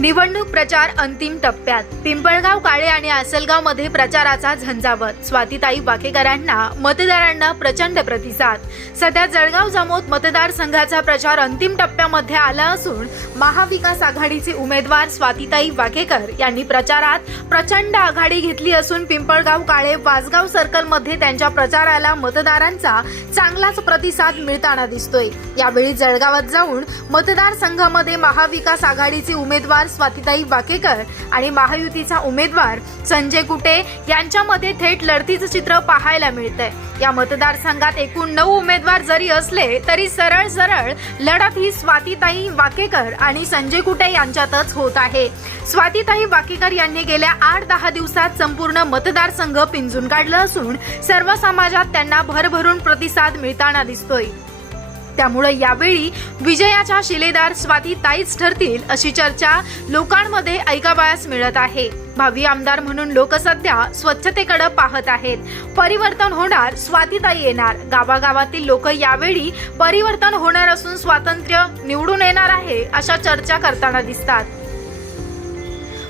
निवडणूक प्रचार अंतिम टप्प्यात. पिंपळगाव काळे आणि आसलगावमध्ये प्रचाराचा झंझावत. स्वातीताई वाकेकरांना मतदारांना प्रचंड प्रतिसाद. सध्या जळगाव जामोद मतदारसंघाचा प्रचार अंतिम टप्प्यामध्ये आला असून महाविकास आघाडीचे उमेदवार स्वातीताई वाकेकर यांनी प्रचारात प्रचंड आघाडी घेतली असून पिंपळगाव काळे वासगाव सर्कलमध्ये त्यांच्या प्रचाराला मतदारांचा चांगलाच प्रतिसाद मिळताना दिसतोय. यावेळी जळगावात जाऊन मतदारसंघामध्ये महाविकास आघाडीचे उमेदवार स्वातीताई वाकेकर आणि महायुतीचा उमेदवार संजय कुटे यांच्यामध्ये थेट लढतीचं चित्र पाहायला मिळतंय. या मतदारसंघात एकूण नऊ उमेदवार जरी असले तरी सरळ सरळ लढत ही स्वातीताई वाकेकर आणि संजय कुटे यांच्यातच होत आहे. स्वातीताई वाकेकर यांनी गेल्या आठ दहा दिवसात संपूर्ण मतदारसंघ पिंजून काढला असून सर्व समाजात त्यांना भरभरून प्रतिसाद मिळताना दिसतोय. त्यामुळे यावेळी विजयाच्या शिलेदार स्वाती ताईच ठरतील अशी चर्चा लोकांमध्ये ऐकावयास मिळत आहे. भावी आमदार म्हणून लोक सध्या स्वच्छतेकडे पाहत आहेत. परिवर्तन होणार स्वातीताई येणार. गावागावातील लोक यावेळी परिवर्तन होणार असून स्वातंत्र्य निवडून येणार आहे अशा चर्चा करताना दिसतात.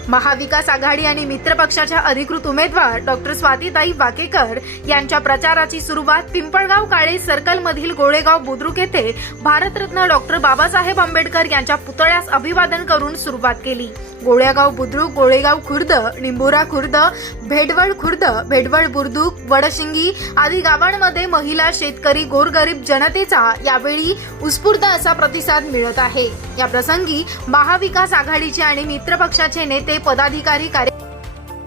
महाविकास आघाडी आणि मित्र पक्षाच्या अधिकृत उमेदवार डॉक्टर स्वातीताई वाकेकर यांच्या प्रचाराची सुरुवात पिंपळगाव काळे सर्कलमधील गोळेगाव बुद्रुक येथे भारतरत्न डॉक्टर बाबासाहेब आंबेडकर यांच्या पुतळ्यास अभिवादन करून सुरुवात केली. गोळ्यागाव बुद्रुक गोळेगाव खुर्द निंबोरा खुर्द भेडवळ खुर्द भेडवळ बुर्दूक वडशिंगी आदी गावांमध्ये महिला शेतकरी गोरगरीब जनतेचा यावेळी उत्स्फूर्त असा प्रतिसाद मिळत आहे. या प्रसंगी महाविकास आघाडीचे आणि मित्रपक्षाचे नेते पदाधिकारी कार्य